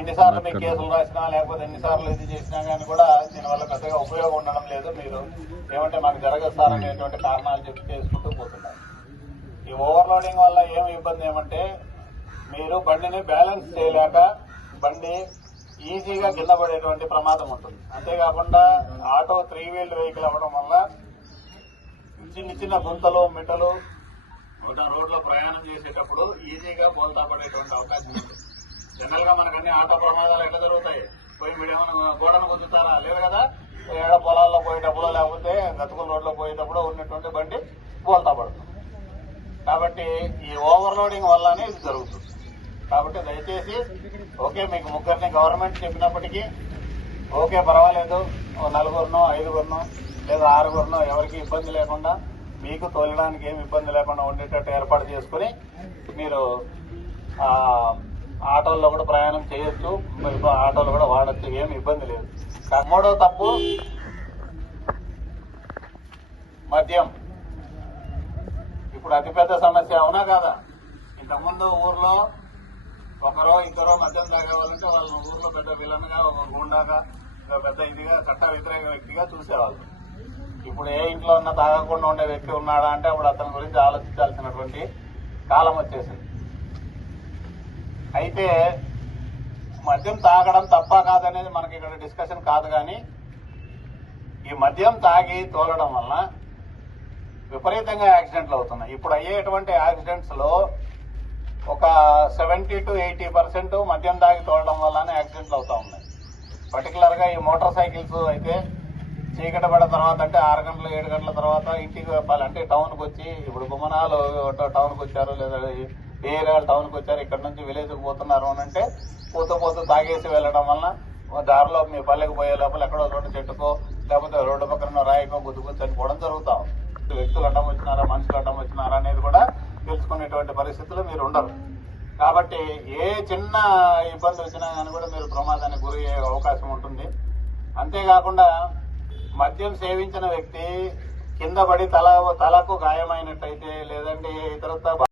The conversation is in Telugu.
ఎన్నిసార్లు మీకు కేసులు రాసినా లేకపోతే ఎన్నిసార్లు ఇది చేసినా కానీ కూడా దీనివల్ల పెద్దగా ఉపయోగం ఉండడం లేదు. మీరు ఏమంటే మాకు జరగదు సార్ అనేటువంటి కారణాలు చెప్పి చేసుకుంటూ పోతున్నారు. ఈ ఓవర్లోడింగ్ వల్ల ఏం ఇబ్బంది ఏమంటే మీరు బండిని బ్యాలెన్స్ చేయలేక బండి ఈజీగా కింద పడేటువంటి ప్రమాదం ఉంటుంది. అంతేకాకుండా ఆటో 3 వీల్ వెహికల్ అవ్వడం వల్ల చిన్న చిన్న గుంతలు మిట్టలు రోడ్లో ప్రయాణం చేసేటప్పుడు ఈజీగా బోల్తా పడేటువంటి అవకాశం ఉంది. జనరల్ గా మనకన్నీ ఆటో ప్రమాదాలు ఎట్లా జరుగుతాయి? పోయి మీరు ఏమైనా గోడను గుంజుతారా? లేదు కదా. ఏడ పొలాల్లో పోయేటప్పుడు లేకపోతే గతుకుల రోడ్లో పోయేటప్పుడు ఉన్నటువంటి బండి బోల్తా పడుతుంది. కాబట్టి ఈ ఓవర్లోడింగ్ వల్లనే ఇది జరుగుతుంది. కాబట్టి దయచేసి ఓకే, మీకు ముగ్గురిని గవర్నమెంట్ చెప్పినప్పటికీ ఓకే పర్వాలేదు, 4గురినో 5గురినో లేదా 6గురినో ఎవరికి ఇబ్బంది లేకుండా మీకు తోలడానికి ఏమి ఇబ్బంది లేకుండా ఉండేటట్టు ఏర్పాటు చేసుకుని మీరు ఆటోల్లో కూడా ప్రయాణం చేయొచ్చు, ఆటోలు కూడా వాడచ్చు, ఏమి ఇబ్బంది లేదు. మూడో తప్పు మద్యం. ఇప్పుడు అతిపెద్ద సమస్య అవునా కాదా? ఇంతకుముందు ఊర్లో ఒకరో ఇద్దరో మద్యం తాగేవాళ్ళంటే వాళ్ళని ఊర్లో పెద్ద విలన్ గా, ఒక గుండాగా, పెద్ద ఇదిగా చట్ట వ్యతిరేక వ్యక్తిగా చూసేవాళ్ళు. ఇప్పుడు ఏ ఇంట్లో ఉన్న తాగకుండా ఉండే వ్యక్తి ఉన్నాడా అంటే అప్పుడు అతని గురించి ఆలోచించాల్సినటువంటి కాలం వచ్చేసింది. అయితే మద్యం తాగడం తప్ప కాదనేది మనకి ఇక్కడ డిస్కషన్ కాదు. కానీ ఈ మద్యం తాగి తోలడం వల్ల విపరీతంగా యాక్సిడెంట్లు అవుతున్నాయి. ఇప్పుడు అయ్యేటువంటి యాక్సిడెంట్స్ లో ఒక 70 to 80% మద్యం తాగి తోలడం వల్లనే యాక్సిడెంట్లు అవుతా ఉన్నాయి. పర్టికులర్ గా ఈ మోటార్ సైకిల్స్ అయితే చీకటి పడిన తర్వాత అంటే 6 గంటలు 7 గంటల తర్వాత ఇంటికి అంటే టౌన్ కు వచ్చి, ఇప్పుడు బొమ్మనాలు టౌన్ కు వచ్చారు లేదా ఏ ఏరియాలు టౌన్ కు వచ్చారు, ఇక్కడ నుంచి విలేజ్ కు పోతున్నారు అని అంటే పోతూ తాగేసి వెళ్లడం వల్ల దారిలో మీ పల్లెకి పోయే లోపల ఎక్కడో చోట చెట్టుకో లేకపోతే రోడ్డు పక్కన రాయికో గుద్దుకు చనిపోవడం జరుగుతాం. వ్యక్తులు అడ్డం వచ్చినారా, మనుషులు అడ్డం వచ్చినారా అనేది కూడా తెలుసుకునేటువంటి పరిస్థితులు మీరు ఉండరు. కాబట్టి ఏ చిన్న ఇబ్బంది వచ్చినా కానీ కూడా మీరు ప్రమాదానికి గురి అయ్యే అవకాశం ఉంటుంది. అంతేకాకుండా మద్యం సేవించిన వ్యక్తి కింద పడి తలకు గాయమైనట్టయితే లేదంటే ఇతరత్ర